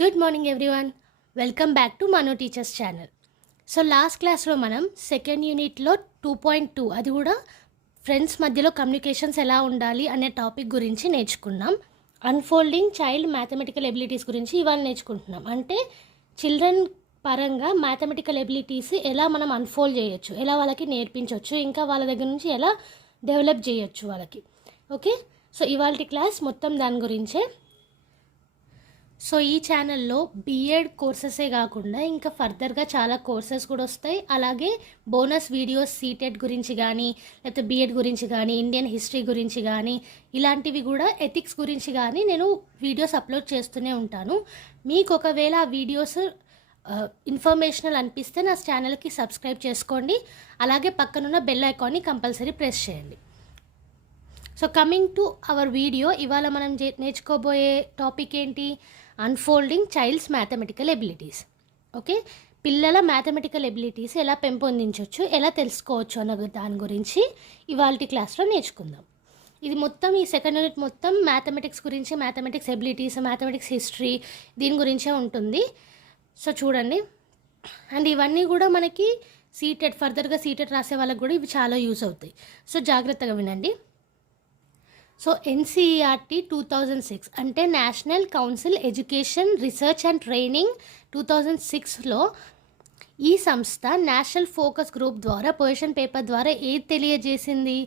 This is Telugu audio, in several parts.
Good morning everyone, welcome back to Manu teachers channel. So last క్లాస్లో మనం సెకండ్ యూనిట్లో 2.2 అది కూడా ఫ్రెండ్స్ మధ్యలో కమ్యూనికేషన్స్ ఎలా ఉండాలి అనే టాపిక్ గురించి నేర్చుకున్నాం. అన్ఫోల్డింగ్ చైల్డ్ మ్యాథమెటికల్ ఎబిలిటీస్ గురించి ఇవాళ నేర్చుకుంటున్నాం. అంటే చిల్డ్రన్ పరంగా మ్యాథమెటికల్ ఎబిలిటీస్ ఎలా మనం అన్ఫోల్డ్ చేయొచ్చు, ఎలా వాళ్ళకి నేర్పించవచ్చు, ఇంకా వాళ్ళ దగ్గర నుంచి ఎలా డెవలప్ చేయొచ్చు వాళ్ళకి. ఓకే, సో ఇవాళ క్లాస్ మొత్తం దాని గురించే. సో ఈ ఛానల్లో బీఎడ్ కోర్సెసే కాకుండా ఇంకా ఫర్దర్గా చాలా కోర్సెస్ కూడా వస్తాయి. అలాగే బోనస్ వీడియోస్ సీటెట్ గురించి కానీ, లేకపోతే బీఎడ్ గురించి కానీ, ఇండియన్ హిస్టరీ గురించి కానీ, ఇలాంటివి కూడా ఎథిక్స్ గురించి కానీ నేను వీడియోస్ అప్లోడ్ చేస్తూనే ఉంటాను. మీకు ఒకవేళ ఆ వీడియోస్ ఇన్ఫర్మేషనల్ అనిపిస్తే నా ఛానల్కి సబ్స్క్రైబ్ చేసుకోండి. అలాగే పక్కనున్న బెల్ ఐకాన్ని కంపల్సరీ ప్రెస్ చేయండి. So coming to our video, ఇవాళ మనం నేర్చుకోబోయే టాపిక్ ఏంటి? Unfolding child's mathematical abilities. Okay, పిల్లల మ్యాథమెటికల్ ఎబిలిటీస్ ఎలా పెంపొందించవచ్చు, ఎలా తెలుసుకోవచ్చు అన్న దాని గురించి ఇవాళ క్లాస్లో నేర్చుకుందాం. ఇది మొత్తం ఈ సెకండ్ యూనిట్ మొత్తం మ్యాథమెటిక్స్ గురించి, మ్యాథమెటిక్స్ ఎబిలిటీస్, మ్యాథమెటిక్స్ హిస్టరీ, దీని గురించే ఉంటుంది. సో చూడండి, అండ్ ఇవన్నీ కూడా మనకి సీటెట్ ఫర్దర్గా సీటెట్ రాసే వాళ్ళకి కూడా ఇవి చాలా యూజ్ అవుతాయి. సో జాగ్రత్తగా వినండి. సో ఎన్సీఈఆర్టీ 2006 అంటే national council education research and training 2006లో ఈ సంస్థ నేషనల్ ఫోకస్ గ్రూప్ ద్వారా పొజిషన్ పేపర్ ద్వారా ఏది తెలియజేసింది?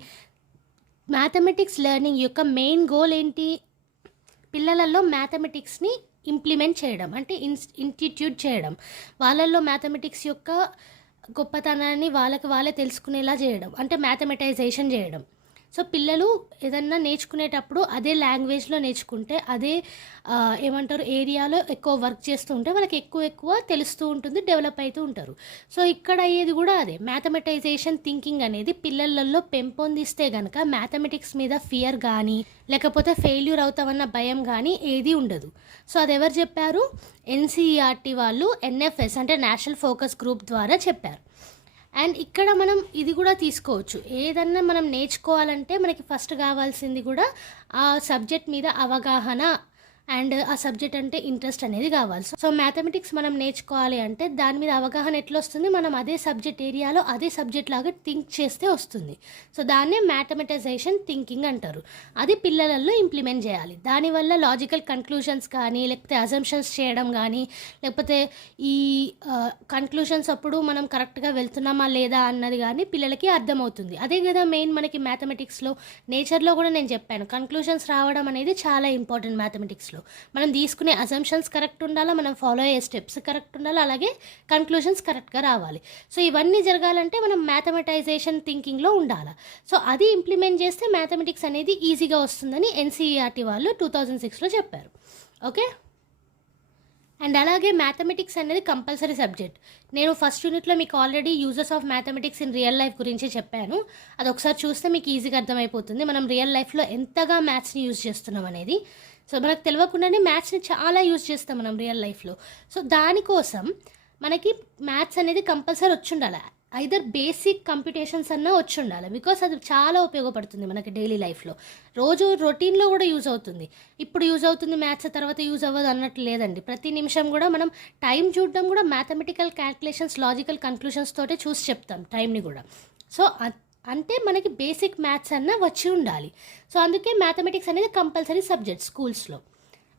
మ్యాథమెటిక్స్ లెర్నింగ్ యొక్క మెయిన్ గోల్ ఏంటి? పిల్లలలో మ్యాథమెటిక్స్ని ఇంప్లిమెంట్ చేయడం, అంటే ఇన్స్టిట్యూట్ చేయడం, వాళ్ళల్లో మ్యాథమెటిక్స్ యొక్క గొప్పతనాన్ని వాళ్ళే తెలుసుకునేలా చేయడం, అంటే మ్యాథమెటైజేషన్ చేయడం. సో పిల్లలు ఏదన్నా నేర్చుకునేటప్పుడు అదే లాంగ్వేజ్లో నేర్చుకుంటే, అదే ఏమంటారు ఏరియాలో ఎక్కువ వర్క్ చేస్తూ ఉంటే వాళ్ళకి ఎక్కువ తెలుస్తూ ఉంటుంది, డెవలప్ అవుతూ ఉంటారు. సో ఇక్కడ అయ్యేది కూడా అదే. మ్యాథమెటైజేషన్ థింకింగ్ అనేది పిల్లలలో పెంపొందిస్తే కనుక మ్యాథమెటిక్స్ మీద ఫియర్ కానీ, లేకపోతే ఫెయిల్యూర్ అవుతామన్న భయం కానీ ఏది ఉండదు. సో అది ఎవరు చెప్పారు? ఎన్సీఈఆర్టీ వాళ్ళు ఎన్ఎఫ్ఎస్ అంటే నేషనల్ ఫోకస్ గ్రూప్ ద్వారా చెప్పారు. అండ్ ఇక్కడ మనం ఇది కూడా తీసుకోవచ్చు. ఏదన్నా మనం నేర్చుకోవాలంటే మనకి ఫస్ట్ కావాల్సింది కూడా ఆ సబ్జెక్ట్ మీద అవగాహన అండ్ ఆ సబ్జెక్ట్ అంటే ఇంట్రెస్ట్ అనేది కావాలి. సో మ్యాథమెటిక్స్ మనం నేర్చుకోవాలి అంటే దాని మీద అవగాహన ఎట్లా వస్తుంది? మనం అదే సబ్జెక్ట్ ఏరియాలో అదే సబ్జెక్ట్ లాగా థింక్ చేస్తే వస్తుంది. సో దాన్నే మ్యాథమెటైజేషన్ థింకింగ్ అంటారు. అది పిల్లలలో ఇంప్లిమెంట్ చేయాలి. దానివల్ల లాజికల్ కన్క్లూషన్స్ కానీ, లేకపోతే అజంప్షన్స్ చేయడం కానీ, లేకపోతే ఈ కన్క్లూషన్స్ అప్పుడు మనం కరెక్ట్గా వెళ్తున్నామా లేదా అన్నది కానీ పిల్లలకి అర్థమవుతుంది. అదే కదా మెయిన్ మనకి మ్యాథమెటిక్స్లో. నేచర్లో కూడా నేను చెప్పాను, కన్క్లూషన్స్ రావడం అనేది చాలా ఇంపార్టెంట్ మ్యాథమెటిక్స్లో. మనం తీసుకునే అజంప్షన్స్ కరెక్ట్ ఉండాలి, మనం ఫాలో అయ్యే స్టెప్స్ కరెక్ట్ ఉండాలి, అలాగే కన్క్లూషన్స్ కరెక్ట్గా రావాలి. సో ఇవన్నీ జరగాలంటే మనం మ్యాథమెటైజేషన్ థింకింగ్లో ఉండాలి. సో అది ఇంప్లిమెంట్ చేస్తే మ్యాథమెటిక్స్ అనేది ఈజీగా వస్తుందని ఎన్సీఈఆర్టీ వాళ్ళు 2006లో చెప్పారు. ఓకే, అండ్ అలాగే మ్యాథమెటిక్స్ అనేది కంపల్సరీ సబ్జెక్ట్. నేను ఫస్ట్ యూనిట్లో మీకు already uses of mathematics in real life గురించి చెప్పాను. అది ఒకసారి చూస్తే మీకు ఈజీగా అర్థమైపోతుంది మనం రియల్ లైఫ్లో ఎంతగా మ్యాథ్స్ని యూజ్ చేస్తున్నాం అనేది. సో మనకు తెలియకుండానే మ్యాథ్స్ని చాలా యూజ్ చేస్తాం మనం రియల్ లైఫ్లో. సో దానికోసం మనకి మ్యాథ్స్ అనేది కంపల్సరీ వచ్చి ఉండాలి. ఐదర్ బేసిక్ కంప్యూటేషన్స్ అన్నా వచ్చి ఉండాలి. బికాస్ అది చాలా ఉపయోగపడుతుంది మనకి డైలీ లైఫ్లో, రోజు రొటీన్లో కూడా యూజ్ అవుతుంది. ఇప్పుడు యూజ్ అవుతుంది మ్యాథ్స్, తర్వాత యూజ్ అవ్వదు అన్నట్టు లేదండి. ప్రతి నిమిషం కూడా మనం టైం చూడడం కూడా మ్యాథమెటికల్ క్యాల్కులేషన్స్, లాజికల్ కన్క్లూషన్స్ తోటే చూసి చెప్తాం టైంని కూడా. సో అంటే మనకి బేసిక్ మ్యాథ్స్ అన్న వచ్చి ఉండాలి. సో అందుకే మ్యాథమెటిక్స్ అనేది కంపల్సరీ సబ్జెక్ట్ స్కూల్స్లో.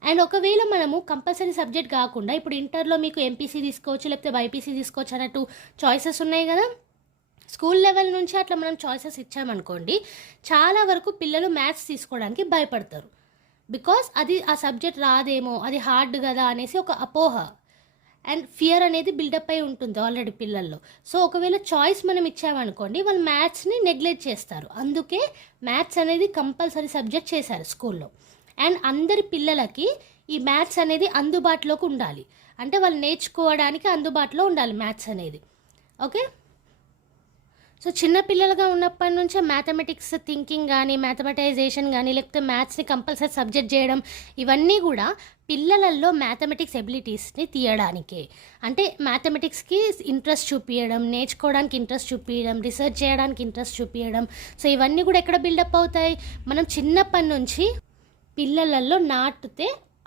అండ్ ఒకవేళ మనము కంపల్సరీ సబ్జెక్ట్ కాకుండా ఇప్పుడు ఇంటర్లో మీకు ఎంపీసీ తీసుకోవచ్చు, లేకపోతే బైపీసీ తీసుకోవచ్చు అన్నట్టు చాయిసెస్ ఉన్నాయి కదా. స్కూల్ లెవెల్ నుంచి అట్లా మనం చాయిసెస్ ఇచ్చామనుకోండి, చాలా వరకు పిల్లలు మ్యాథ్స్ తీసుకోవడానికి భయపడతారు. బికాస్ అది ఆ సబ్జెక్ట్ రాదేమో, అది హార్డ్ కదా అనేసి ఒక అపోహ అండ్ ఫియర్ అనేది బిల్డప్ అయి ఉంటుంది ఆల్రెడీ పిల్లల్లో. సో ఒకవేళ చాయిస్ మనం ఇచ్చామనుకోండి, వాళ్ళు మ్యాథ్స్ని నెగ్లెక్ట్ చేస్తారు. అందుకే మ్యాథ్స్ అనేది కంపల్సరీ సబ్జెక్ట్ చేశారు స్కూల్లో. అండ్ అందరి పిల్లలకి ఈ మ్యాథ్స్ అనేది అందుబాటులోకి ఉండాలి, అంటే వాళ్ళు నేర్చుకోవడానికి అందుబాటులో ఉండాలి మ్యాథ్స్ అనేది. ఓకే, సో చిన్నపిల్లలుగా ఉన్నప్పటి నుంచే మ్యాథమెటిక్స్ థింకింగ్ కానీ, మ్యాథమెటైజేషన్ కానీ, లేకపోతే మ్యాథ్స్ని కంపల్సరీ సబ్జెక్ట్ చేయడం, ఇవన్నీ కూడా పిల్లలలో మ్యాథమెటిక్స్ ఎబిలిటీస్ని తీయడానికే. అంటే మ్యాథమెటిక్స్కి ఇంట్రెస్ట్ చూపించడం, నేర్చుకోవడానికి ఇంట్రెస్ట్ చూపించడం, రీసెర్చ్ చేయడానికి ఇంట్రెస్ట్ చూపించడం. సో ఇవన్నీ కూడా ఎక్కడ బిల్డప్ అవుతాయి? మనం చిన్నప్పటి నుంచి పిల్లలలో నాటితే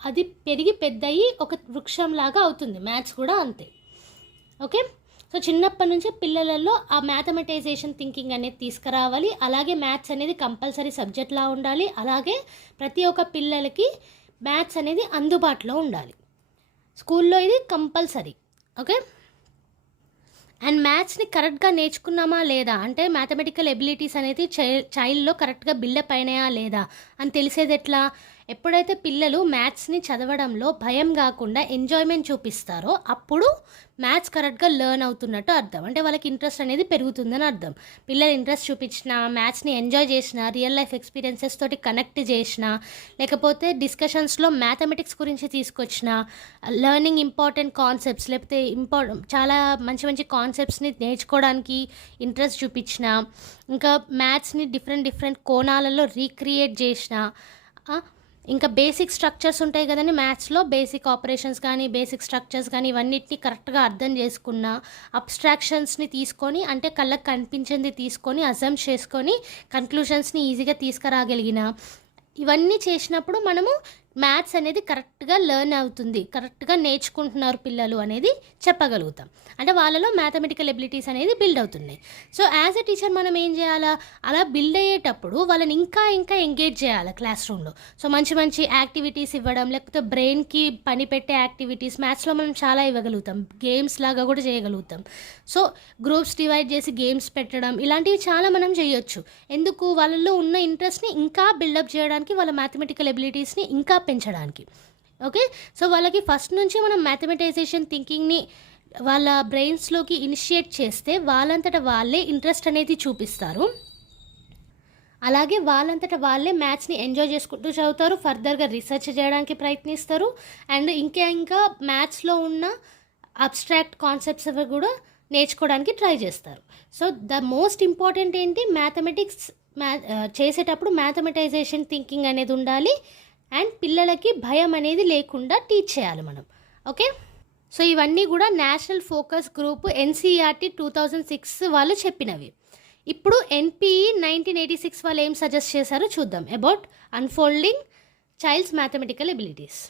అది పెరిగి పెద్దయి ఒక వృక్షంలాగా అవుతుంది. మ్యాథ్స్ కూడా అంతే. ఓకే. సో చిన్నప్పటి నుంచి పిల్లలలో ఆ మ్యాథమెటైజేషన్ థింకింగ్ అనేది తీసుకురావాలి. అలాగే మ్యాథ్స్ అనేది కంపల్సరీ సబ్జెక్ట్లా ఉండాలి. అలాగే ప్రతి ఒక్క పిల్లలకి మ్యాథ్స్ అనేది అందుబాటులో ఉండాలి. స్కూల్లో ఇది కంపల్సరీ. ఓకే. అండ్ మ్యాథ్స్ని కరెక్ట్గా నేర్చుకున్నామా లేదా, అంటే మ్యాథమెటికల్ ఎబిలిటీస్ అనేది చైల్డ్లో కరెక్ట్గా బిల్డప్ అయినాయా లేదా అని తెలిసేది ఎట్లా? ఎప్పుడైతే పిల్లలు మ్యాథ్స్ని చదవడంలో భయం కాకుండా ఎంజాయ్మెంట్ చూపిస్తారో అప్పుడు మ్యాథ్స్ కరెక్ట్గా లెర్న్ అవుతున్నట్టు అర్థం. అంటే వాళ్ళకి ఇంట్రెస్ట్ అనేది పెరుగుతుందని అర్థం. పిల్లలు ఇంట్రెస్ట్ చూపించిన, మ్యాథ్స్ని ఎంజాయ్ చేసిన, రియల్ లైఫ్ ఎక్స్పీరియన్సెస్ తోటి కనెక్ట్ చేసిన, లేకపోతే డిస్కషన్స్లో మ్యాథమెటిక్స్ గురించి తీసుకొచ్చిన, లెర్నింగ్ ఇంపార్టెంట్ కాన్సెప్ట్స్ లేకపోతే చాలా మంచి మంచి కాన్సెప్ట్స్ని నేర్చుకోవడానికి ఇంట్రెస్ట్ చూపించిన, ఇంకా మ్యాథ్స్ని డిఫరెంట్ కోణాలలో రీక్రియేట్ చేసిన, ఇంకా బేసిక్ స్ట్రక్చర్స్ ఉంటాయి కదండి మ్యాథ్స్లో, బేసిక్ ఆపరేషన్స్ కానీ బేసిక్ స్ట్రక్చర్స్ కానీ ఇవన్నిటిని కరెక్ట్గా అర్థం చేసుకున్న, అబ్స్ట్రాక్షన్స్ని తీసుకొని అంటే కళ్ళకు కనిపించింది తీసుకొని అజమ్ చేసుకొని కన్క్లూషన్స్ని ఈజీగా తీసుకురాగలిగిన, ఇవన్నీ చేసినప్పుడు మనము మ్యాథ్స్ అనేది కరెక్ట్గా లెర్న్ అవుతుంది, కరెక్ట్గా నేర్చుకుంటున్నారు పిల్లలు అనేది చెప్పగలుగుతాం. అంటే వాళ్ళలో మ్యాథమెటికల్ ఎబిలిటీస్ అనేది బిల్డ్ అవుతున్నాయి. సో యాజ్ ఎ టీచర్ మనం ఏం చేయాలా, అలా బిల్డ్ అయ్యేటప్పుడు వాళ్ళని ఇంకా ఎంగేజ్ చేయాలి క్లాస్ రూమ్లో. సో మంచి యాక్టివిటీస్ ఇవ్వడం, లేకపోతే బ్రెయిన్కి పని పెట్టే యాక్టివిటీస్ మ్యాథ్స్లో మనం చాలా ఇవ్వగలుగుతాం, గేమ్స్ లాగా కూడా చేయగలుగుతాం. సో గ్రూప్స్ డివైడ్ చేసి గేమ్స్ పెట్టడం ఇలాంటివి చాలా మనం చేయొచ్చు. ఎందుకు? వాళ్ళలో ఉన్న ఇంట్రెస్ట్ని ఇంకా బిల్డప్ చేయడానికి, వాళ్ళ మ్యాథమెటికల్ ఎబిలిటీస్ని ఇంకా పెంచడానికి. ఓకే. సో వాళ్ళకి ఫస్ట్ నుంచి మనం మ్యాథమెటైజేషన్ థింకింగ్ని వాళ్ళ బ్రెయిన్స్లోకి ఇనిషియేట్ చేస్తే వాళ్ళంతటా వాళ్ళే ఇంట్రెస్ట్ అనేది చూపిస్తారు. అలాగే వాళ్ళంతటా వాళ్ళే మ్యాథ్స్ని ఎంజాయ్ చేసుకుంటూ చదువుతారు, ఫర్దర్గా రీసెర్చ్ చేయడానికి ప్రయత్నిస్తారు. అండ్ ఇంకా మ్యాథ్స్లో ఉన్న అబ్స్ట్రాక్ట్ కాన్సెప్ట్స్ అవి కూడా నేర్చుకోవడానికి ట్రై చేస్తారు. సో ద మోస్ట్ ఇంపార్టెంట్ ఏంటి, మ్యాథమెటిక్స్ చేసేటప్పుడు మ్యాథమెటైజేషన్ థింకింగ్ అనేది ఉండాలి. అండ్ పిల్లలకి భయం అనేది లేకుండా టీచ్ చేయాలి మనం. ఓకే. సో ఇవన్నీ కూడా నేషనల్ ఫోకస్ గ్రూప్ NCERT 2006 వాళ్ళు చెప్పినవి. ఇప్పుడు NPE 1986 వాళ్ళు ఏం సజెస్ట్ చేశారో చూద్దాం. About unfolding child's mathematical abilities.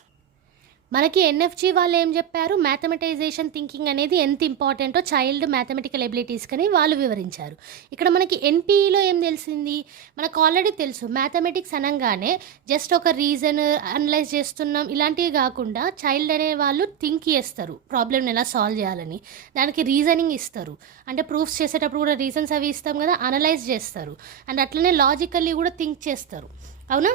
మనకి NFG వాళ్ళు ఏం చెప్పారు, మ్యాథమెటైజేషన్ థింకింగ్ అనేది ఎంత ఇంపార్టెంటో చైల్డ్ మ్యాథమెటికల్ ఎబిలిటీస్ కని వాళ్ళు వివరించారు. ఇక్కడ మనకి NPEలో ఏం తెలిసింది, మనకు ఆల్రెడీ తెలుసు మ్యాథమెటిక్స్ అనగానే జస్ట్ ఒక రీజన్ అనలైజ్ చేస్తున్నాం ఇలాంటివి కాకుండా చైల్డ్ అనే వాళ్ళు థింక్ చేస్తారు, ప్రాబ్లమ్ని ఎలా సాల్వ్ చేయాలని, దానికి రీజనింగ్ ఇస్తారు. అంటే ప్రూఫ్స్ చేసేటప్పుడు కూడా రీజన్స్ అవి ఇస్తాం కదా, అనలైజ్ చేస్తారు. అండ్ అట్లనే లాజికల్లీ కూడా థింక్ చేస్తారు. అవునా?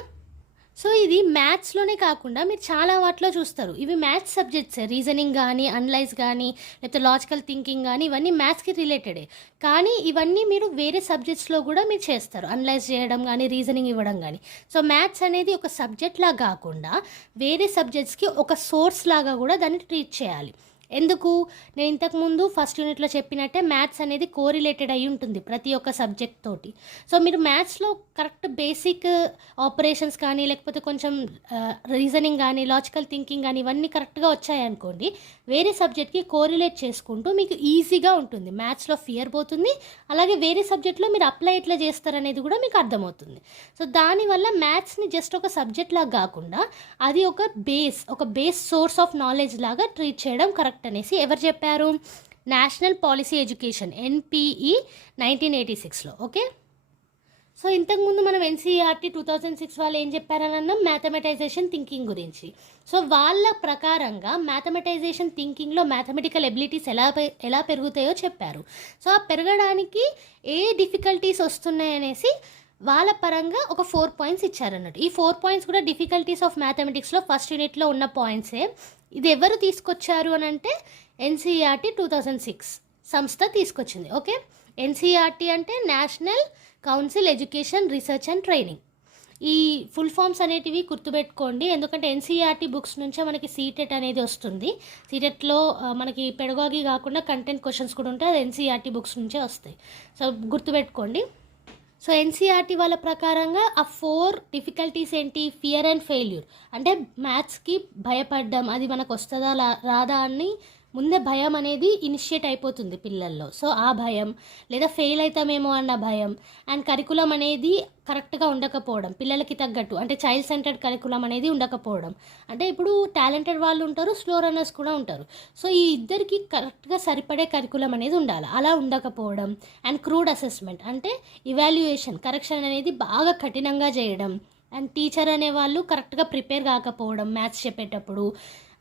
సో ఇది మ్యాథ్స్లోనే కాకుండా మీరు చాలా వాటిలో చూస్తారు. ఇవి మ్యాథ్స్ సబ్జెక్ట్సే, రీజనింగ్ కానీ అనలైజ్ కానీ లేకపోతే లాజికల్ థింకింగ్ కానీ ఇవన్నీ మ్యాథ్స్కి రిలేటెడే. కానీ ఇవన్నీ మీరు వేరే సబ్జెక్ట్స్లో కూడా మీరు చేస్తారు, అనలైజ్ చేయడం కానీ రీజనింగ్ ఇవ్వడం కానీ. సో మ్యాథ్స్ అనేది ఒక సబ్జెక్ట్లా కాకుండా వేరే సబ్జెక్ట్స్కి ఒక సోర్స్ లాగా కూడా దాన్ని ట్రీట్ చేయాలి. ఎందుకు? నేను ఇంతకుముందు ఫస్ట్ యూనిట్లో చెప్పినట్టే మ్యాథ్స్ అనేది కోరిలేటెడ్ అయి ఉంటుంది ప్రతి ఒక్క సబ్జెక్ట్ తోటి. సో మీరు మ్యాథ్స్లో కరెక్ట్ బేసిక్ ఆపరేషన్స్ కానీ లేకపోతే కొంచెం రీజనింగ్ కానీ లాజికల్ థింకింగ్ కానీ ఇవన్నీ కరెక్ట్గా వచ్చాయనుకోండి, వేరే సబ్జెక్ట్కి కోరిలేట్ చేసుకుంటూ మీకు ఈజీగా ఉంటుంది, మ్యాథ్స్లో ఫియర్ పోతుంది. అలాగే వేరే సబ్జెక్ట్లో మీరు అప్లై ఎట్లా చేస్తారనేది కూడా మీకు అర్థమవుతుంది. సో దానివల్ల మ్యాథ్స్ని జస్ట్ ఒక సబ్జెక్ట్ లాగా కాకుండా అది ఒక బేస్ సోర్స్ ఆఫ్ నాలెడ్జ్ లాగా ట్రీట్ చేయడం కరెక్ట్ అనేసి ఎవరు చెప్పారు? నేషనల్ పాలసీ ఎడ్యుకేషన్ NPE 1986లో. ఓకే. సో ఇంతకుముందు మనం NCERT 2006 వాళ్ళు ఏం చెప్పారని అన్నాం, మ్యాథమెటైజేషన్ థింకింగ్ గురించి. సో వాళ్ళ ప్రకారంగా మ్యాథమెటైజేషన్ థింకింగ్లో మ్యాథమెటికల్ ఎబిలిటీస్ ఎలా పెరుగుతాయో చెప్పారు. సో ఆ పెరగడానికి ఏ డిఫికల్టీస్ వస్తున్నాయి అనేసి వాళ్ళ పరంగా ఒక 4 పాయింట్స్ ఇచ్చారన్నట్టు. ఈ 4 పాయింట్స్ కూడా డిఫికల్టీస్ ఆఫ్ మ్యాథమెటిక్స్లో ఫస్ట్ యూనిట్లో ఉన్న పాయింట్సే. ఇది ఎవరు తీసుకొచ్చారు అని అంటే NCERT 2006 సంస్థ తీసుకొచ్చింది. ఓకే. NCERT అంటే national council education research and training. ఈ ఫుల్ ఫామ్స్ అనేటివి గుర్తుపెట్టుకోండి, ఎందుకంటే NCERT బుక్స్ నుంచే మనకి సీటెట్ అనేది వస్తుంది. సీటెట్లో మనకి పెడగాగి కాకుండా కంటెంట్ క్వశ్చన్స్ కూడా ఉంటాయి, అది NCERT బుక్స్ నుంచే వస్తాయి. సో గుర్తుపెట్టుకోండి. సో NCERT వాళ్ళ ప్రకారంగా ఆ 4 డిఫికల్టీస్ ఏంటి? ఫియర్ అండ్ ఫెయిల్యూర్, అంటే మ్యాథ్స్కి భయపడ్డం, అది మనకు వస్తుందా రాదా అని ముందే భయం అనేది ఇనిషియేట్ అయిపోతుంది పిల్లల్లో. సో ఆ భయం, లేదా ఫెయిల్ అవుతామేమో అన్న భయం, అండ్ కరికులం అనేది కరెక్ట్గా ఉండకపోవడం, పిల్లలకి తగ్గట్టు అంటే చైల్డ్ సెంటర్డ్ కరికులం అనేది ఉండకపోవడం. అంటే ఇప్పుడు టాలెంటెడ్ వాళ్ళు ఉంటారు, స్లో రన్నర్స్ కూడా ఉంటారు. సో ఈ ఇద్దరికి కరెక్ట్గా సరిపడే కరికులం అనేది ఉండాలి. అలా ఉండకపోవడం, అండ్ క్రూడ్ అసెస్మెంట్ అంటే ఇవాల్యుయేషన్, కరెక్షన్ అనేది బాగా కఠినంగా చేయడం, అండ్ టీచర్ అనేవాళ్ళు కరెక్ట్గా ప్రిపేర్ కాకపోవడం మ్యాథ్స్ చెప్పేటప్పుడు,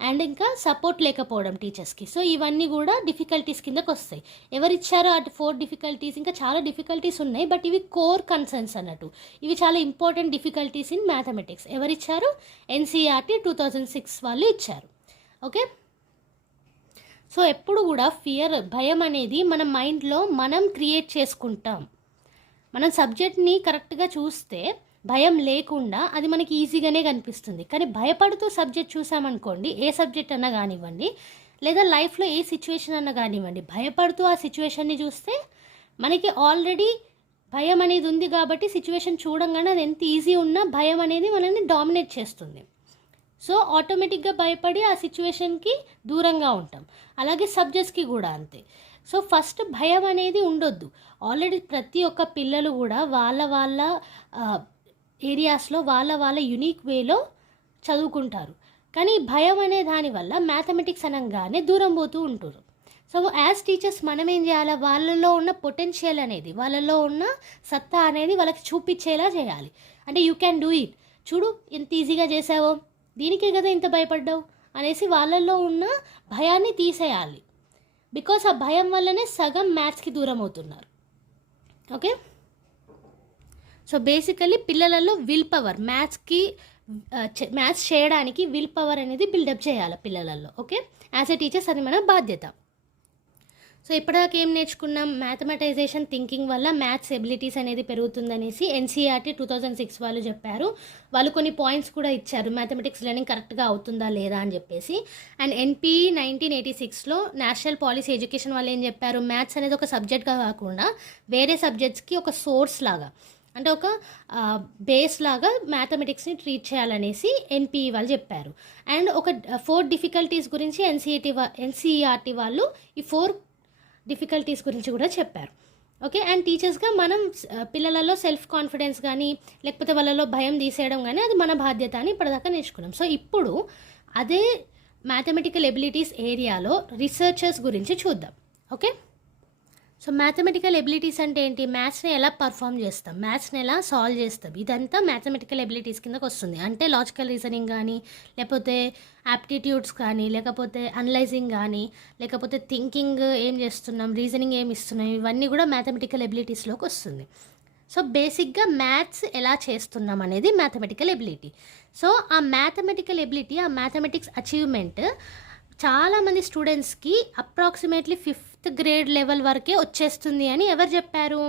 అండ్ ఇంకా సపోర్ట్ లేకపోవడం టీచర్స్కి. సో ఇవన్నీ కూడా డిఫికల్టీస్ కిందకు వస్తాయి. ఎవరిచ్చారో అటు 4 డిఫికల్టీస్, ఇంకా చాలా డిఫికల్టీస్ ఉన్నాయి, బట్ ఇవి కోర్ కన్సర్న్స్ అన్నట్టు. ఇవి చాలా ఇంపార్టెంట్ డిఫికల్టీస్ ఇన్ మ్యాథమెటిక్స్. ఎవరిచ్చారు? ఎన్సీఆర్టీ 2006 వాళ్ళు ఇచ్చారు. ఓకే, సో ఎప్పుడు కూడా భయం అనేది మన మైండ్లో మనం క్రియేట్ చేసుకుంటాం. మనం సబ్జెక్ట్ని కరెక్ట్గా చూస్తే భయం లేకుండా అది మనకి ఈజీగానే కనిపిస్తుంది. కానీ భయపడుతూ సబ్జెక్ట్ చూసామనుకోండి, ఏ సబ్జెక్ట్ అన్నా కానివ్వండి, లేదా లైఫ్లో ఏ సిచ్యువేషన్ అన్నా కానివ్వండి, భయపడుతూ ఆ సిచ్యువేషన్ని చూస్తే మనకి ఆల్రెడీ భయం అనేది ఉంది కాబట్టి సిచ్యువేషన్ చూడంగానే అది ఎంత ఈజీ ఉన్నా భయం అనేది మనల్ని డామినేట్ చేస్తుంది. సో ఆటోమేటిక్గా భయపడి ఆ సిచ్యువేషన్కి దూరంగా ఉంటాం. అలాగే సబ్జెక్ట్స్కి కూడా అంతే. సో ఫస్ట్ భయం అనేది ఉండొద్దు. ఆల్రెడీ ప్రతి ఒక్క పిల్లలు కూడా వాళ్ళ ఏరియాస్లో వాళ్ళ యునిక్ వేలో చదువుకుంటారు. కానీ భయం అనే దానివల్ల మ్యాథమెటిక్స్ అనగానే దూరం పోతూ ఉంటారు. సో యాజ్ టీచర్స్ మనం ఏం చేయాలి? వాళ్ళలో ఉన్న పొటెన్షియల్ అనేది, వాళ్ళలో ఉన్న సత్తా అనేది వాళ్ళకి చూపించేలా చేయాలి. అంటే యూ క్యాన్ డూ ఇట్, చూడు ఎంత ఈజీగా చేసావో, దీనికే కదా ఇంత భయపడ్డావు అనేసి వాళ్ళల్లో ఉన్న భయాన్ని తీసేయాలి. బికాస్ ఆ భయం వల్లనే సగం మ్యాథ్స్కి దూరం అవుతున్నారు. ఓకే, సో బేసికలీ పిల్లలలో విల్ పవర్, మ్యాథ్స్ చేయడానికి విల్ పవర్ అనేది బిల్డప్ చేయాలి పిల్లలలో. ఓకే, యాజ్ ఎ టీచర్స్ అది మన బాధ్యత. సో ఇప్పటిదాకా ఏం నేర్చుకున్నాం? మ్యాథమెటైజేషన్ థింకింగ్ వల్ల మ్యాథ్స్ ఎబిలిటీస్ అనేది పెరుగుతుందనేసి ఎన్సీఆర్టీ 2006 వాళ్ళు చెప్పారు. వాళ్ళు కొన్ని పాయింట్స్ కూడా ఇచ్చారు, మ్యాథమెటిక్స్ లెర్నింగ్ కరెక్ట్గా అవుతుందా లేదా అని చెప్పేసి. అండ్ ఎన్పీఈ 1986లో నేషనల్ పాలసీ ఎడ్యుకేషన్ వాళ్ళు ఏం చెప్పారు? మ్యాథ్స్ అనేది ఒక సబ్జెక్ట్గా కాకుండా వేరే సబ్జెక్ట్స్కి ఒక సోర్స్ లాగా, అంటే ఒక బేస్ లాగా మ్యాథమెటిక్స్ని ట్రీట్ చేయాలనేసి ఎన్పీఈ వాళ్ళు చెప్పారు. అండ్ ఒక 4 డిఫికల్టీస్ గురించి ఎన్సీఈఆర్టీ వాళ్ళు ఈ 4 డిఫికల్టీస్ గురించి కూడా చెప్పారు. ఓకే, అండ్ టీచర్స్గా మనం పిల్లలలో సెల్ఫ్ కాన్ఫిడెన్స్ కానీ లేకపోతే వాళ్ళలో భయం తీసేయడం కానీ అది మన బాధ్యత అని ఇప్పటిదాకా నేర్చుకున్నాం. సో ఇప్పుడు అదే మ్యాథమెటికల్ ఎబిలిటీస్ ఏరియాలో రీసెర్చర్స్ గురించి చూద్దాం. ఓకే, సో మ్యాథమెటికల్ ఎబిలిటీస్ అంటే ఏంటి? మ్యాథ్స్ని ఎలా పర్ఫామ్ చేస్తాం, మ్యాథ్స్ని ఎలా సాల్వ్ చేస్తాం, ఇదంతా మ్యాథమెటికల్ ఎబిలిటీస్ కిందకు వస్తుంది. అంటే లాజికల్ రీజనింగ్ కానీ, లేకపోతే యాప్టిట్యూడ్స్ కానీ, లేకపోతే అనలైజింగ్ కానీ, లేకపోతే థింకింగ్ ఏం చేస్తున్నాం, రీజనింగ్ ఏమి ఇస్తున్నాం, ఇవన్నీ కూడా మ్యాథమెటికల్ ఎబిలిటీస్లోకి వస్తుంది. సో బేసిక్గా మ్యాథ్స్ ఎలా చేస్తున్నాం అనేది మ్యాథమెటికల్ ఎబిలిటీ. సో ఆ మ్యాథమెటికల్ ఎబిలిటీ, ఆ మ్యాథమెటిక్స్ అచీవ్మెంట్ చాలామంది స్టూడెంట్స్కి అప్రాక్సిమేట్లీ 5th గ్రేడ్ లెవెల్ వరకే వచ్చేస్తుంది అని ఎవరు చెప్పారు?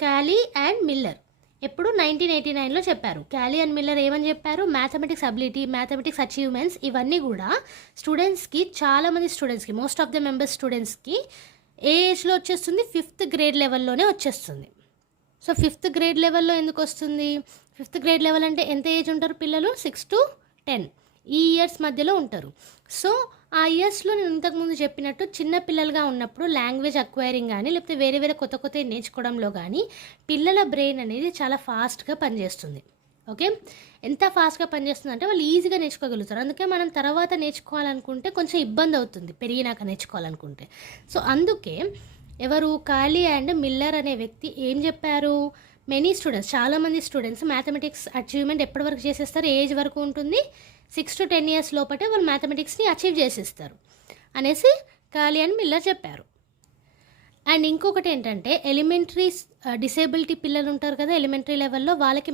క్యాలీ అండ్ మిల్లర్. ఎప్పుడు 1989లో చెప్పారు. క్యాలీ అండ్ మిల్లర్ ఏమని చెప్పారు? మ్యాథమెటిక్స్ అబిలిటీ, మ్యాథమెటిక్స్ అచీవ్మెంట్స్ ఇవన్నీ కూడా స్టూడెంట్స్కి, చాలామంది స్టూడెంట్స్కి, మోస్ట్ ఆఫ్ ద మెంబర్స్ స్టూడెంట్స్కి ఏ ఏజ్లో వచ్చేస్తుంది? 5th గ్రేడ్ లెవెల్లోనే వచ్చేస్తుంది. సో 5th గ్రేడ్ లెవెల్లో ఎందుకు వస్తుంది? 5th గ్రేడ్ లెవెల్ అంటే ఎంత ఏజ్ ఉంటారు పిల్లలు? 6 to 10 ఈ ఇయర్స్ మధ్యలో ఉంటారు. సో ఆ ఇయర్స్లో నేను ఇంతకుముందు చెప్పినట్టు చిన్న పిల్లలుగా ఉన్నప్పుడు లాంగ్వేజ్ అక్వైరింగ్ కానీ లేకపోతే వేరే కొత్త నేర్చుకోవడంలో కానీ పిల్లల బ్రెయిన్ అనేది చాలా ఫాస్ట్గా పనిచేస్తుంది. ఓకే, ఎంత ఫాస్ట్గా పనిచేస్తుంది అంటే వాళ్ళు ఈజీగా నేర్చుకోగలుగుతారు. అందుకే మనం తర్వాత నేర్చుకోవాలనుకుంటే కొంచెం ఇబ్బంది అవుతుంది, పెరిగినాక నేర్చుకోవాలనుకుంటే. సో అందుకే ఎవరు? కాలీ అండ్ మిల్లర్ అనే వ్యక్తి ఏం చెప్పారు? మెనీ స్టూడెంట్స్, చాలామంది స్టూడెంట్స్ మ్యాథమెటిక్స్ అచీవ్మెంట్ ఎప్పటి వరకు చేసేస్తారు? ఏజ్ వరకు ఉంటుంది, 6 to 10 ఇయర్స్ లోపటే వాళ్ళు మ్యాథమెటిక్స్ని అచీవ్ చేసేస్తారు అనేసి కాలీ అండ్ మిల్లర్ చెప్పారు. అండ్ ఇంకొకటి ఏంటంటే ఎలిమెంటరీ డిసేబిలిటీ పిల్లలు ఉంటారు కదా ఎలిమెంటరీ లెవెల్లో, వాళ్ళకి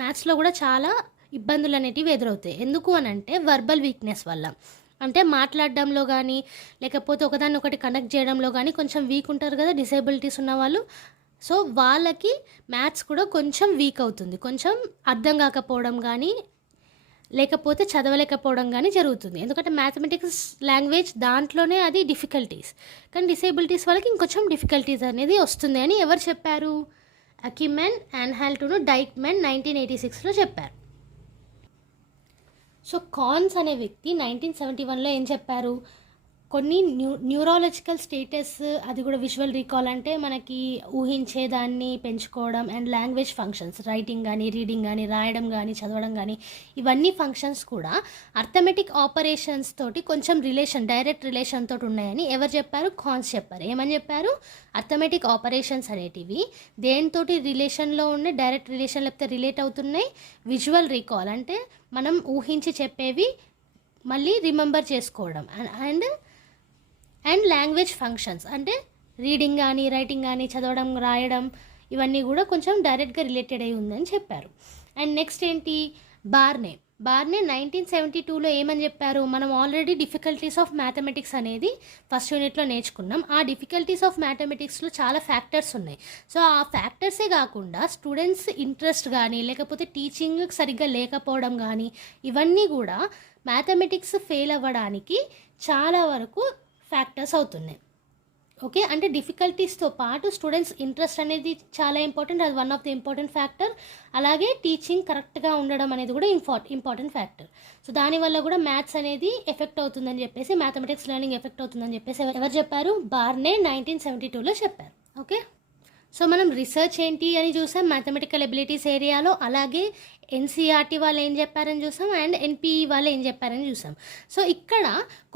మ్యాథ్స్లో కూడా చాలా ఇబ్బందులు అనేటివి ఎదురవుతాయి. ఎందుకు అని అంటే వర్బల్ వీక్నెస్ వల్ల. అంటే మాట్లాడడంలో కానీ లేకపోతే ఒకదాన్ని ఒకటి కనెక్ట్ చేయడంలో కానీ కొంచెం వీక్ ఉంటారు కదా డిసేబిలిటీస్ ఉన్నవాళ్ళు. సో వాళ్ళకి మ్యాథ్స్ కూడా కొంచెం వీక్ అవుతుంది, కొంచెం అర్థం కాకపోవడం కానీ లేకపోతే చదవలేకపోవడం కానీ జరుగుతుంది. ఎందుకంటే మ్యాథమెటిక్స్ లాంగ్వేజ్ దాంట్లోనే అది డిఫికల్టీస్, కానీ డిసేబిలిటీస్ వాళ్ళకి ఇంకొంచెం డిఫికల్టీస్ అనేది వస్తుంది అని ఎవరు చెప్పారు? అకిమెన్, యాన్హాల్టూను, డైక్మెన్ 1986లో చెప్పారు. సో కాన్స్ అనే వ్యక్తి 1971లో ఏం చెప్పారు? కొన్ని న్యూరాలజికల్ స్టేటస్, అది కూడా విజువల్ రీకాల్ అంటే మనకి ఊహించేదాన్ని పెంచుకోవడం, అండ్ లాంగ్వేజ్ ఫంక్షన్స్, రైటింగ్ కానీ, రీడింగ్ కానీ, రాయడం కానీ, చదవడం కానీ, ఇవన్నీ ఫంక్షన్స్ కూడా అర్థమెటిక్ ఆపరేషన్స్ తోటి కొంచెం డైరెక్ట్ రిలేషన్ తోటి ఉన్నాయని ఎవరు చెప్పారు? కాన్స్ చెప్పారు. ఏమని చెప్పారు? అర్థమెటిక్ ఆపరేషన్స్ అనేటివి దేనితోటి రిలేషన్లో ఉన్నాయి, డైరెక్ట్ రిలేషన్ లేకపోతే రిలేట్ అవుతున్నాయి. విజువల్ రీకాల్ అంటే మనం ఊహించి చెప్పేవి మళ్ళీ రిమెంబర్ చేసుకోవడం, అండ్ లాంగ్వేజ్ ఫంక్షన్స్ అంటే రీడింగ్ కానీ, రైటింగ్ కానీ, చదవడం, రాయడం, ఇవన్నీ కూడా కొంచెం డైరెక్ట్గా రిలేటెడ్ అయి ఉందని చెప్పారు. అండ్ నెక్స్ట్ ఏంటి? బార్నే 1972లో ఏమని చెప్పారు? మనం ఆల్రెడీ డిఫికల్టీస్ ఆఫ్ మ్యాథమెటిక్స్ అనేది ఫస్ట్ యూనిట్లో నేర్చుకున్నాం. ఆ డిఫికల్టీస్ ఆఫ్ మ్యాథమెటిక్స్లో చాలా ఫ్యాక్టర్స్ ఉన్నాయి. సో ఆ ఫ్యాక్టర్సే కాకుండా స్టూడెంట్స్ ఇంట్రెస్ట్ కానీ, లేకపోతే టీచింగ్ సరిగ్గా లేకపోవడం కానీ, ఇవన్నీ కూడా మ్యాథమెటిక్స్ ఫెయిల్ అవ్వడానికి చాలా వరకు ఫ్యాక్టర్స్ అవుతున్నాయి. ఓకే, అంటే డిఫికల్టీస్తో పాటు స్టూడెంట్స్ ఇంట్రెస్ట్ అనేది చాలా ఇంపార్టెంట్, అది one of the important factor. అలాగే టీచింగ్ కరెక్ట్గా ఉండడం అనేది కూడా ఇంపార్టెంట్ ఫ్యాక్టర్. సో దానివల్ల కూడా మ్యాథ్స్ అనేది ఎఫెక్ట్ అవుతుందని చెప్పేసి, మ్యాథమెటిక్స్ లెర్నింగ్ ఎఫెక్ట్ అవుతుందని చెప్పేసి ఎవరు చెప్పారు? బార్నే 1972లో చెప్పారు. ఓకే, సో మనం రీసెర్చ్ ఏంటి అని చూసాం మ్యాథమెటికల్ ఎబిలిటీస్ ఏరియాలో. అలాగే ఎన్సీఆర్టీ వాళ్ళు ఏం చెప్పారని చూసాం, అండ్ ఎన్పిఈ వాళ్ళు ఏం చెప్పారని చూసాం. సో ఇక్కడ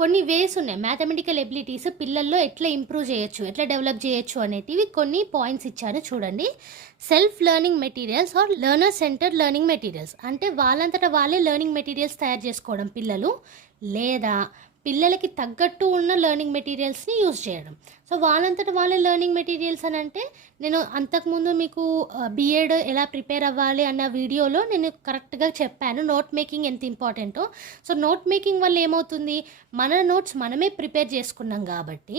కొన్ని వేస్ ఉన్నాయి మ్యాథమెటికల్ ఎబిలిటీస్ పిల్లల్లో ఎట్లా ఇంప్రూవ్ చేయొచ్చు, ఎట్లా డెవలప్ చేయొచ్చు అనేటివి కొన్ని పాయింట్స్ ఇచ్చారు చూడండి. Self learning materials or learner centre learning materials అంటే వాళ్ళంతటా వాళ్ళే లెర్నింగ్ మెటీరియల్స్ తయారు చేసుకోవడం పిల్లలు, లేదా పిల్లలకి తగ్గట్టు ఉన్న లెర్నింగ్ మెటీరియల్స్ని యూజ్ చేయడం. సో వాళ్ళంతటా వాళ్ళే లెర్నింగ్ మెటీరియల్స్ అని అంటే, నేను అంతకుముందు మీకు బీఎడ్ ఎలా ప్రిపేర్ అవ్వాలి అన్న వీడియోలో నేను కరెక్ట్గా చెప్పాను నోట్ మేకింగ్ ఎంత ఇంపార్టెంటో. సో నోట్ మేకింగ్ వల్ల ఏమవుతుంది, మన నోట్స్ మనమే ప్రిపేర్ చేసుకున్నాం కాబట్టి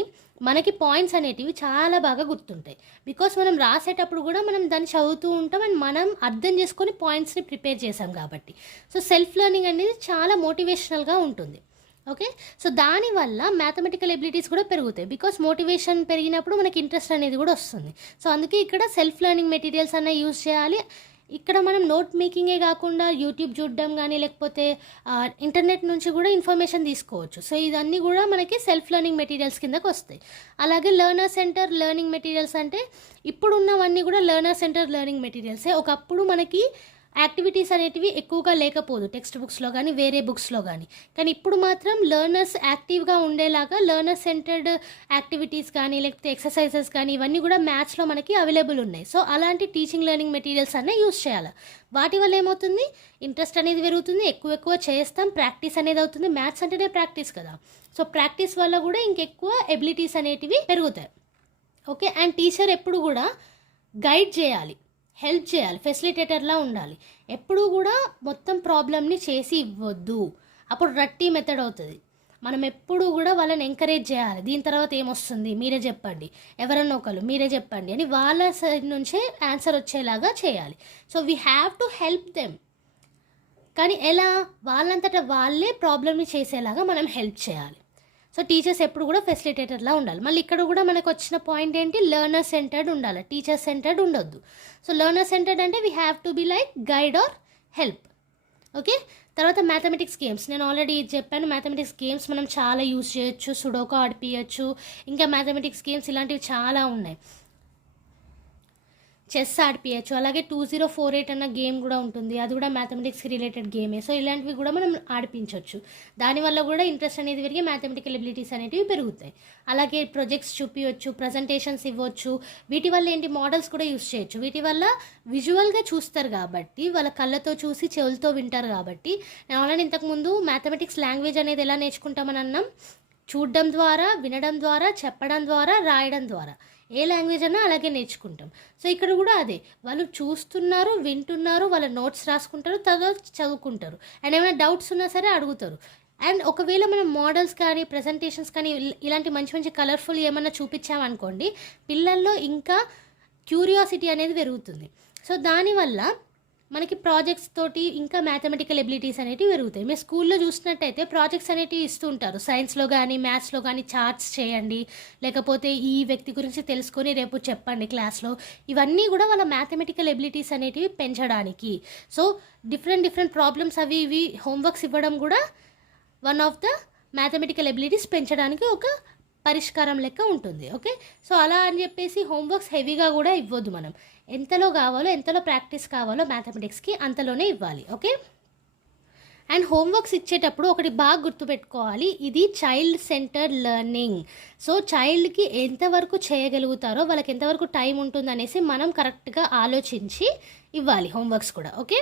మనకి పాయింట్స్ అనేటివి చాలా బాగా గుర్తుంటాయి. బికాస్ మనం రాసేటప్పుడు కూడా మనం దాన్ని చదువుతూ ఉంటాం, అండ్ మనం అర్థం చేసుకొని పాయింట్స్ని ప్రిపేర్ చేసాం కాబట్టి. సో సెల్ఫ్ లెర్నింగ్ అనేది చాలా మోటివేషనల్గా ఉంటుంది. ఓకే, సో దానివల్ల మ్యాథమెటికల్ ఎబిలిటీస్ కూడా పెరుగుతాయి. బికాస్ మోటివేషన్ పెరిగినప్పుడు మనకి ఇంట్రెస్ట్ అనేది కూడా వస్తుంది. సో అందుకే ఇక్కడ సెల్ఫ్ లెర్నింగ్ మెటీరియల్స్ అన్న యూజ్ చేయాలి. ఇక్కడ మనం నోట్ మేకింగే కాకుండా యూట్యూబ్ చూడడం కానీ, లేకపోతే ఇంటర్నెట్ నుంచి కూడా ఇన్ఫర్మేషన్ తీసుకోవచ్చు. సో ఇదన్నీ కూడా మనకి సెల్ఫ్ లెర్నింగ్ మెటీరియల్స్ కిందకు వస్తాయి. అలాగే లెర్నర్ సెంటర్ లెర్నింగ్ మెటీరియల్స్ అంటే ఇప్పుడు ఉన్నవన్నీ కూడా లెర్నర్ సెంటర్ లెర్నింగ్ మెటీరియల్సే. ఒకప్పుడు మనకి యాక్టివిటీస్ అనేటివి ఎక్కువగా లేకపోదు టెక్స్ట్ బుక్స్లో కానీ, వేరే బుక్స్లో కానీ. కానీ ఇప్పుడు మాత్రం లెర్నర్స్ యాక్టివ్గా ఉండేలాగా లెర్నర్ సెంటర్డ్ యాక్టివిటీస్ కానీ, లేకపోతే ఎక్సర్సైజెస్ కానీ, ఇవన్నీ కూడా మ్యాథ్స్లో మనకి అవైలబుల్ ఉన్నాయి. సో అలాంటి టీచింగ్ లెర్నింగ్ మెటీరియల్స్ అన్నీ యూజ్ చేయాలి. వాటి వల్ల ఏమవుతుంది, ఇంట్రెస్ట్ అనేది పెరుగుతుంది, ఎక్కువ చేస్తాం, ప్రాక్టీస్ అనేది అవుతుంది. మ్యాథ్స్ అంటేనే ప్రాక్టీస్ కదా. సో ప్రాక్టీస్ వల్ల కూడా ఇంకెక్కువ ఎబిలిటీస్ అనేటివి పెరుగుతాయి. ఓకే, అండ్ టీచర్ ఎప్పుడు కూడా గైడ్ చేయాలి, హెల్ప్ చేయాలి, ఫెసిలిటేటర్లా ఉండాలి. ఎప్పుడూ కూడా మొత్తం ప్రాబ్లమ్ని చేసి ఇవ్వద్దు, అప్పుడు రట్టి మెథడ్ అవుతుంది. మనం ఎప్పుడూ కూడా వాళ్ళని ఎంకరేజ్ చేయాలి. దీని తర్వాత ఏమొస్తుంది మీరే చెప్పండి, ఎవరన్నా ఒకరు మీరే చెప్పండి అని వాళ్ళ సైడ్ నుంచే ఆన్సర్ వచ్చేలాగా చేయాలి. So we have to help them. కానీ ఎలా? వాళ్ళంతటా వాళ్ళే ప్రాబ్లమ్ని చేసేలాగా మనం హెల్ప్ చేయాలి. సో టీచర్స్ ఎప్పుడు కూడా ఫెసిలిటేటర్లా ఉండాలి. మళ్ళీ ఇక్కడ కూడా మనకు వచ్చిన పాయింట్ ఏంటి, లెర్నర్ సెంటర్డ్ ఉండాలి, టీచర్ సెంటర్డ్ ఉండొద్దు. సో లెర్నర్ సెంటర్డ్ అంటే we have to be like guide or help. Okay, తర్వాత మ్యాథమెటిక్స్ గేమ్స్ నేను ఆల్రెడీ చెప్పాను. మ్యాథమెటిక్స్ గేమ్స్ మనం చాలా యూజ్ చేయొచ్చు, సుడోకో ఆడిపియచ్చు, ఇంకా మ్యాథమెటిక్స్ గేమ్స్ ఇలాంటివి చాలా ఉన్నాయి. చెస్ ఆడిపియచ్చు. అలాగే 2048 అన్న గేమ్ కూడా ఉంటుంది, అది కూడా మ్యాథమెటిక్స్కి రిలేటెడ్ గేమే. సో ఇలాంటివి కూడా మనం ఆడిపించవచ్చు. దానివల్ల కూడా ఇంట్రెస్ట్ అనేది పెరిగి మ్యాథమెటికల్ ఎబిలిటీస్ అనేటివి పెరుగుతాయి. అలాగే ప్రొజెక్ట్స్ చూపించవచ్చు, ప్రజెంటేషన్స్ ఇవ్వచ్చు. వీటి వల్ల ఏంటి, మోడల్స్ కూడా యూస్ చేయొచ్చు. వీటి వల్ల విజువల్గా చూస్తారు కాబట్టి, వాళ్ళ కళ్ళతో చూసి చెవులతో వింటారు కాబట్టి. నేను ఆల్రెడీ ఇంతకుముందు మ్యాథమెటిక్స్ లాంగ్వేజ్ అనేది ఎలా నేర్చుకుంటామని అన్నాం, చూడడం ద్వారా, వినడం ద్వారా, చెప్పడం ద్వారా, రాయడం ద్వారా. ఏ లాంగ్వేజ్ అన్నా అలాగే నేర్చుకుంటాం. సో ఇక్కడ కూడా అదే, వాళ్ళు చూస్తున్నారు, వింటున్నారు, వాళ్ళ నోట్స్ రాసుకుంటారు, తర్వాత చదువుకుంటారు, అండ్ ఏమైనా డౌట్స్ ఉన్నా సరే అడుగుతారు. అండ్ ఒకవేళ మనం మోడల్స్ కానీ, ప్రజెంటేషన్స్ కానీ, ఇలాంటి మంచి మంచి కలర్ఫుల్ ఏమన్నా చూపించామనుకోండి, పిల్లల్లో ఇంకా క్యూరియాసిటీ అనేది పెరుగుతుంది. సో దానివల్ల మనకి ప్రాజెక్ట్స్ తోటి ఇంకా మ్యాథమెటికల్ ఎబిలిటీస్ అనేవి పెరుగుతాయి. మీరు స్కూల్లో చూసినట్టయితే ప్రాజెక్ట్స్ అనేవి ఇస్తూ ఉంటారు. సైన్స్లో కానీ, మ్యాథ్స్లో కానీ చార్ట్స్ చేయండి, లేకపోతే ఈ వ్యక్తి గురించి తెలుసుకొని రేపు చెప్పండి క్లాస్లో. ఇవన్నీ కూడా వాళ్ళ మ్యాథమెటికల్ ఎబిలిటీస్ అనేటివి పెంచడానికి. సో డిఫరెంట్ ప్రాబ్లమ్స్ అవి ఇవి హోంవర్క్స్ ఇవ్వడం కూడా one of the mathematical abilities పెంచడానికి ఒక పరిష్కారం లెక్క ఉంటుంది. ఓకే, సో అలా అని చెప్పేసి హోంవర్క్స్ హెవీగా కూడా ఇవ్వద్దు. మనం ఎంతలో కావాలో, ఎంతలో ప్రాక్టీస్ కావాలో మ్యాథమెటిక్స్కి అంతలోనే ఇవ్వాలి. ఓకే, అండ్ హోంవర్క్స్ ఇచ్చేటప్పుడు ఒకటి బాగా గుర్తుపెట్టుకోవాలి, ఇది చైల్డ్ సెంటర్డ్ లెర్నింగ్. సో చైల్డ్కి ఎంతవరకు చేయగలుగుతారో, వాళ్ళకి ఎంతవరకు టైం ఉంటుందనేసి మనం కరెక్ట్గా ఆలోచించి ఇవ్వాలి హోంవర్క్స్ కూడా. ఓకే,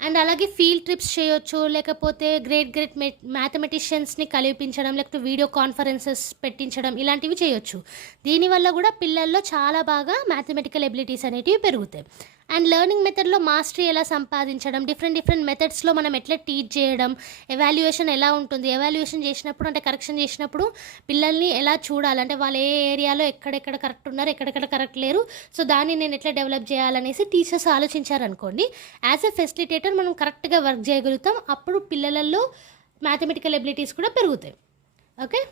అండ్ అలాగే ఫీల్డ్ ట్రిప్స్ చేయొచ్చు, లేకపోతే గ్రేట్ మ్యాథమెటిషియన్స్ని కలిపించడం, లేకపోతే వీడియో కాన్ఫరెన్సెస్ పెట్టించడం, ఇలాంటివి చేయొచ్చు. దీనివల్ల కూడా పిల్లల్లో చాలా బాగా మ్యాథమెటికల్ ఎబిలిటీస్ అనేటివి పెరుగుతాయి. అండ్ లెర్నింగ్ మెథడ్లో మాస్టరీ ఎలా సంపాదించడం, డిఫరెంట్ మెథడ్స్లో మనం ఎట్లా టీచ్ చేయడం, ఎవాల్యుయేషన్ ఎలా ఉంటుంది, ఎవాల్యుయేషన్ చేసినప్పుడు అంటే కరెక్షన్ చేసినప్పుడు పిల్లల్ని ఎలా చూడాలి, అంటే వాళ్ళు ఏ ఏరియాలో ఎక్కడెక్కడ కరెక్ట్ ఉన్నారు, ఎక్కడెక్కడ కరెక్ట్ లేరు, సో దాన్ని నేను ఎట్లా డెవలప్ చేయాలనేసి టీచర్స్ ఆలోచించారనుకోండి, యాజ్ ఎ ఫెసిలిటేటర్ మనం కరెక్ట్గా వర్క్ చేయగలుగుతాం. అప్పుడు పిల్లలలో మ్యాథమెటికల్ ఎబిలిటీస్ కూడా పెరుగుతాయి. ఓకే,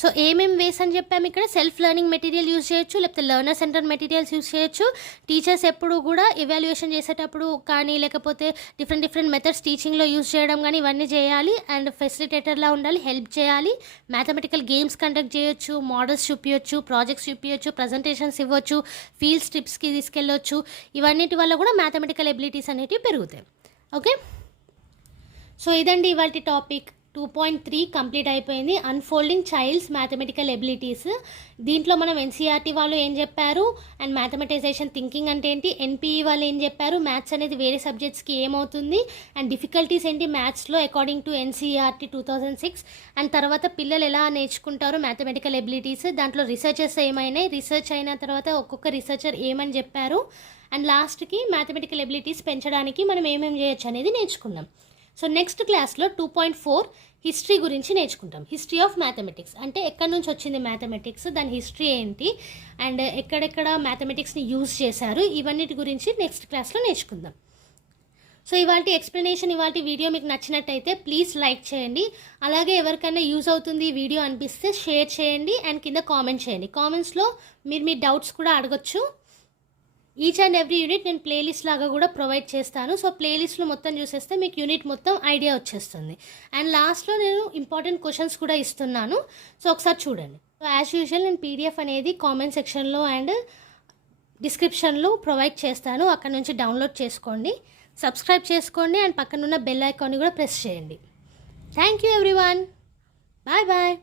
సో ఏమేమి వేస్ అని చెప్పాము ఇక్కడ, సెల్ఫ్ లెర్నింగ్ మెటీరియల్ యూజ్ చేయొచ్చు, లేకపోతే లెర్నర్ సెంటర్ మెటీరియల్స్ యూజ్ చేయొచ్చు. టీచర్స్ ఎప్పుడు కూడా ఎవాల్యుయేషన్ చేసేటప్పుడు కానీ, లేకపోతే డిఫరెంట్ మెథడ్స్ టీచింగ్లో యూజ్ చేయడం కానీ ఇవన్నీ చేయాలి. అండ్ ఫెసిలిటేటర్లా ఉండాలి, హెల్ప్ చేయాలి. మ్యాథమెటికల్ గేమ్స్ కండక్ట్ చేయొచ్చు, మోడల్స్ చూపించవచ్చు, ప్రాజెక్ట్స్ చూపించవచ్చు, ప్రజెంటేషన్స్ ఇవ్వచ్చు, ఫీల్డ్ ట్రిప్స్కి తీసుకెళ్ళొచ్చు. ఇవన్నిటి వల్ల కూడా మ్యాథమెటికల్ ఎబిలిటీస్ అనేటివి పెరుగుతాయి. ఓకే, సో ఇదండి ఇవాల్టి టాపిక్. 2.3 కంప్లీట్ అయిపోయింది, అన్ఫోల్డింగ్ చైల్డ్స్ మ్యాథమెటికల్ ఎబిలిటీస్. దీంట్లో మనం ఎన్సీఆర్టీ వాళ్ళు ఏం చెప్పారు, అండ్ మ్యాథమెటైజేషన్ థింకింగ్ అంటే ఏంటి, ఎన్పీఈ వాళ్ళు ఏం చెప్పారు, మ్యాథ్స్ అనేది వేరే సబ్జెక్ట్స్కి ఏమవుతుంది, అండ్ డిఫికల్టీస్ ఏంటి మ్యాథ్స్లో అకార్డింగ్ టు ఎన్సీఆర్టీ 2006. అండ్ తర్వాత పిల్లలు ఎలా నేర్చుకుంటారు మ్యాథమెటికల్ ఎబిలిటీస్, దాంట్లో రీసెర్చర్స్ ఏమైనాయి, రీసెర్చ్ అయిన తర్వాత ఒక్కొక్క రీసెర్చర్ ఏమని చెప్పారు, అండ్ లాస్ట్కి మ్యాథమెటికల్ ఎబిలిటీస్ పెంచడానికి మనం ఏమేమి చేయొచ్చు అనేది నేర్చుకున్నాం. సో నెక్స్ట్ క్లాస్లో 2.4 హిస్టరీ గురించి నేర్చుకుంటాం. హిస్టరీ ఆఫ్ మ్యాథమెటిక్స్ అంటే ఎక్కడి నుంచి వచ్చింది మ్యాథమెటిక్స్, దాని హిస్టరీ ఏంటి, అండ్ ఎక్కడెక్కడ మ్యాథమెటిక్స్ని యూజ్ చేశారు, ఇవన్నిటి గురించి నెక్స్ట్ క్లాస్లో నేర్చుకుందాం. సో ఇవాళ ఎక్స్ప్లెనేషన్, ఇవాళ వీడియో మీకు నచ్చినట్టయితే ప్లీజ్ లైక్ చేయండి. అలాగే ఎవరికైనా యూజ్ అవుతుంది ఈ వీడియో అనిపిస్తే షేర్ చేయండి, అండ్ కింద కామెంట్ చేయండి. కామెంట్స్లో మీరు మీ డౌట్స్ కూడా అడగచ్చు. ఈచ్ అండ్ ఎవ్రీ యూనిట్ నేను ప్లేలిస్ట్ లాగా కూడా ప్రొవైడ్ చేస్తాను. సో ప్లేలిస్ట్లో మొత్తం చూసేస్తే మీకు యూనిట్ మొత్తం ఐడియా వచ్చేస్తుంది. అండ్ లాస్ట్లో నేను ఇంపార్టెంట్ క్వశ్చన్స్ కూడా ఇస్తున్నాను, సో ఒకసారి చూడండి. సో యాజ్ యూజువల్ నేను పీడిఎఫ్ అనేది కామెంట్ సెక్షన్లో అండ్ డిస్క్రిప్షన్లో ప్రొవైడ్ చేస్తాను, అక్కడ నుంచి డౌన్లోడ్ చేసుకోండి, సబ్స్క్రైబ్ చేసుకోండి, అండ్ పక్కనున్న బెల్ ఐకాన్ని కూడా ప్రెస్ చేయండి. Thank you everyone, bye bye.